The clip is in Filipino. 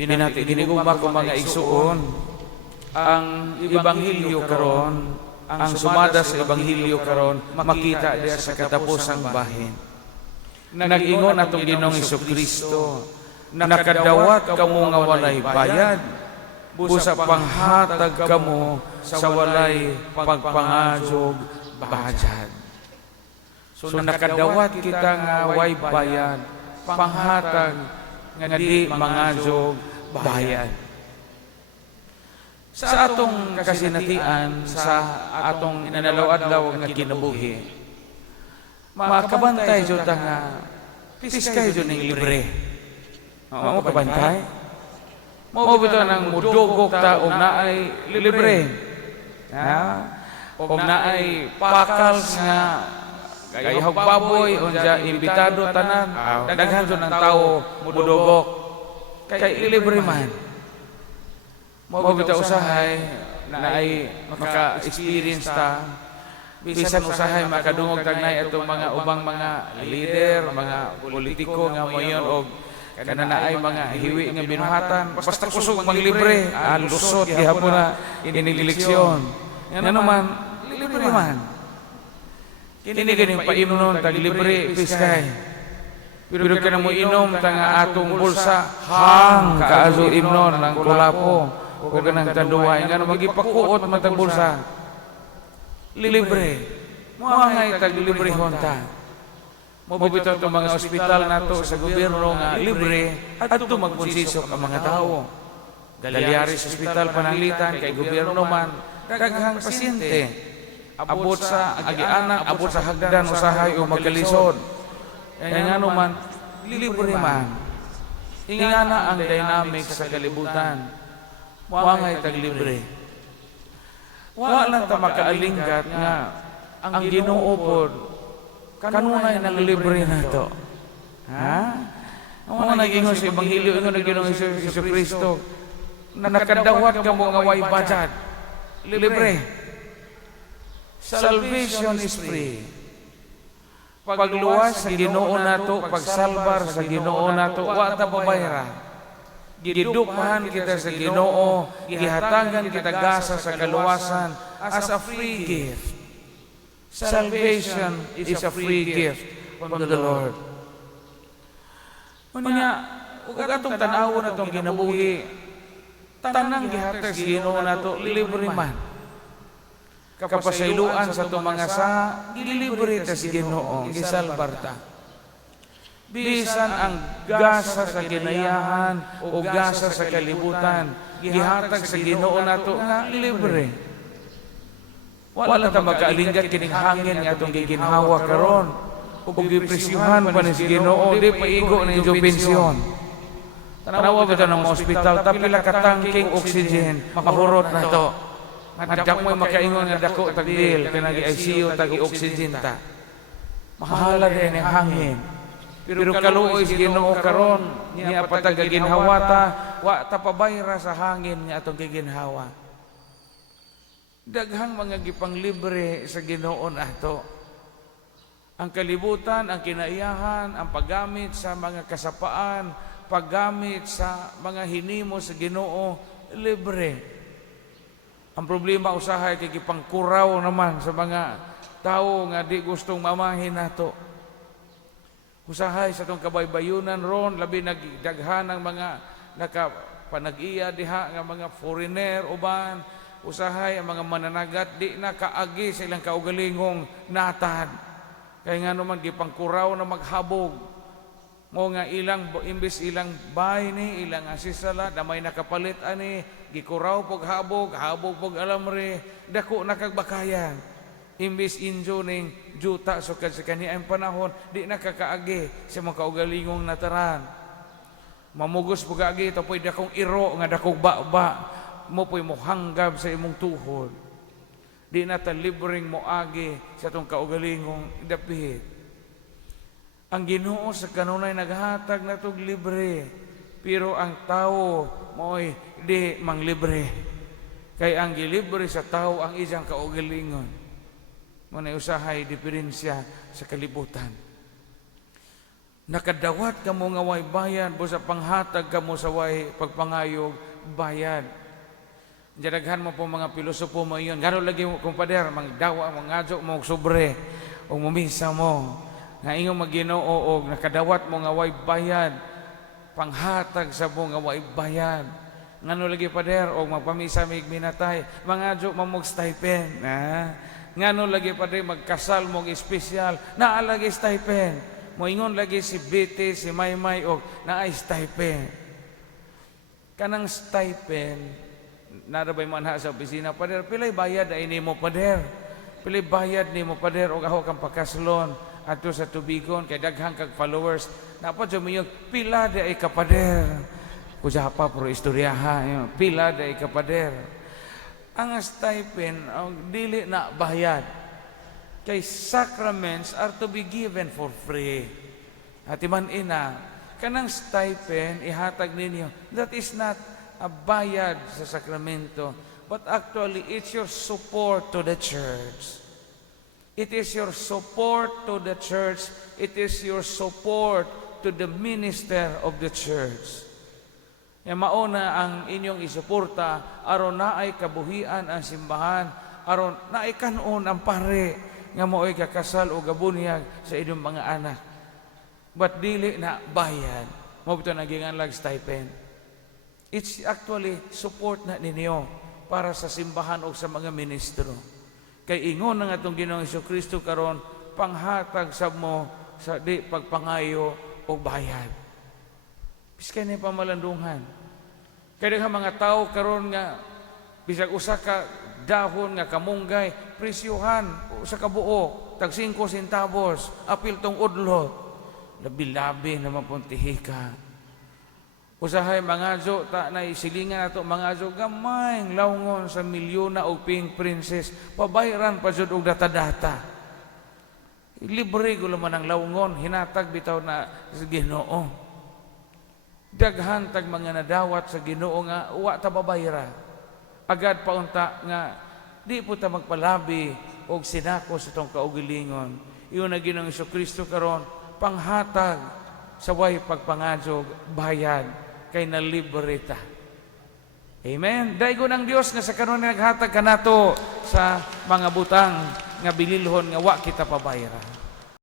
Binati ginigugma ko mga igsuon, ang Ebanghelyo karon, ang sumada sa Ebanghelyo karon, makita diya sa katapusang bahin. Nag-ingon atong Ginoong Jesucristo, nakadawat kamo nga walay bayad, busa panghatag kamo sa walay pagpangajog bayad. So nakadawat kita nga way bayad, panghatag nga di mangajog bayad. Sa atong kasinatian, sa atong nanalaw-adlaw nga kinabuhi, makabantay jud ta nga piskay jud ning libre. Mao kabantay. Mao bitaw nang mudugok ta og naay libre. Og naay pakals nga kayahog baboy unja imbitado tanan, daghan jud ng tawo mudugok kay libre man. Mao bitaw usahay naay maka-experience ta, bisan usahay makadungog tagnay atong mga ubang mga leader, mga politiko nga moyon og kana naay mga hiwi nga binuhatan, basta kusog manglibre, lusot gihapon na inilileksyon. Ngano man libre man. Kini ganing paimnon tag libre piskay. Pero kana mo inom ta nga atong bulsa hang kaazo imnon ng kulapo. O kanang tanduay, nga magipakuot man tag bulsa. Libre. Mga tag libre honta. Mabitaw itong mga ospital nato sa gobyerno nga libre at ito magpunsisok ang mga tao. Galyaris Hospital Pananglitan, kay gobyerno man, daghang pasyente. Abot sa agianak, abot sa hagdan, usahay o magkalisod. Kaya nga naman, libre man. Ingana ang dynamic sa kalibutan. Wangay taglibre. Wala ta makaalinggat nga ang Ginoo pod kanunay nang libre na to. Ang nagingon sa Ebanghelyo, ingon ang Ginoong Jesucristo na nakadawat ka mo nga way budget. Libre. Salvation is free. Pagluwas sa Ginoo nato, pagsalbar sa Ginoo nato, wa ta babayaran. Gidukhan kita sa Ginoo, gihatangan kita gasa sa kaluwasan as a free gift. Salvation is a free gift from the Lord. Unya, ug atong tan-awon atong ginabuhi, tanang gihatag sa Ginoo nato libre man. Kapasayloan sa itong mga sa gilibre ta sa Ginoo, gisalbar ta. Bisan ang gasa sa ginayahan o gasa sa kalibutan, gihatag sa Ginoo nato nga libre. Wala ta magkaalinggat kining hangin nga atong giginhawa karon. Ug gipresyuhan pa ni sa Ginoo, di paigo ni jo pensyon. Tanawa ba ta ng ospital, tapila ka tangking oxygen, mahurot na to. Nga mo'y makaingon nga dako tag bill, kanang ICU tag oxygen ta. Mahala din ang hangin. Pero kaluoy sa Ginoo karon, niya patag ginhawa ta, wa ta pabayra sa hangin niya atong giginhawa. Daghang mga gipanglibre sa Ginoo nato. Ang kalibutan, ang kinaiyahan, ang paggamit sa mga kasapaan, paggamit sa mga hinimo sa Ginoo, libre. Ang problema usahay kay gipangkuraw naman sa mga tao nga di gustong mamahin nato. Usahay sa itong kabaybayunan ron, labi nagdaghan ng mga nakapanag-iya diha nga mga foreigner uban, usahay ang mga mananagat di na kaagi sa ilang kaugalingong natad. Kaya nga naman gipangkuraw na maghabog. Mo nga ilang imbis ilang bay ni, ilang asisala, na may nakapalit ani, gikuraw pog habog, habog pog alamre, dako nakagbakayan. Imbis injo ning juta so sa kaniang panahon, di nakakaagi sa mga kaugalingong nataran. Mamugos po kaagi, ito po'y dakong iro nga dakong ba-ba, mo po'y mohanggab sa imong tuhod. Di na ta libreng moagi sa itong kaugalingong dapit. Ang Ginoo sa kanunay naghatag na itong libre, pero ang tao mo'y di manglibre. Kaya ang gilibre sa tao ang isang kaugalingon. Manay usahay diferensya sa kalibutan. Nakadawat ka mo nga way bayad, busa panghatag ka mo sa way pagpangayog bayad. Jaraghan mo po mga pilosopo mo iyon. Gano'n lagi mo, kumpader, magdawa, mangadyo mo, sobre, o mumisa mo. Nga ingong Maginoo og nakadawat mo nga way bayad, panghatag sa mo nga way bayad. Ngano lagi pader, o magpamisa mig minatay, mangadyo mo mong stipend. Ngano lagi pader, magkasal mong espesyal, naalagi stipend. Moingon lagi si Betty, si Maymay, o naay stipend. Kanang stipend, narabay man ha sa opisina, pader, pilay bayad ay ni mo pader. Pilay bayad ni mo pader, o ako kang pakaslon, ato sa tubigon, kay daghang kag followers. Napod sa mo yung, pila di ay kapader. Kusa pa, pero istoryaha, pila di ay kapader. Ang stipend, dili na bayad. Kay sacraments are to be given for free. At iman ina, kanang stipend ihatag ninyo, that is not a bayad sa sakramento, but actually it's your support to the church. It is your support to the church. It is your support to the minister of the church. E mauna ang inyong isuporta, aron naay kabuhian ang simbahan, aron naay kanon ang pare, nga mo'y kakasal o gabunyag sa inyong mga anak. But dili na bayad. Mo ito naging lang stipend. It's actually support na ninyo para sa simbahan o sa mga ministro. Kay ingon na nga itong Ginoong Jesucristo karon, panghatag sa mo sa di pagpangayo o bayad. Piskay na pamalandungan. Kaya nga mga tao karon nga bisag usa ka dahon nga kamunggay, presyuhan sa kabuok, tag 5 centavos, apil tong udlo, labi-labi na mapuntihi ka. Usahay mga zo, na isilingan nato mga zo, gamay lawngon sa milyona o pink princess, pabayran pa jud og data-data. Libre gulo man ang lawngon, hinatag bitaw na sa Ginoo. Daghan tag mga nadawat sa Ginoo nga, uwa ta babayra. Agad paunta nga, di po ta magpalabi o sinako sa itong kaugilingon. Iyon na Ginoong Jesucristo karon, panghatag sa way pagpangadjog bayad kay nalibre ta. Amen. Daigo ng Dios nga sa karon naghatag kanato sa mga butang nga bililhon nga wa kita pabayra.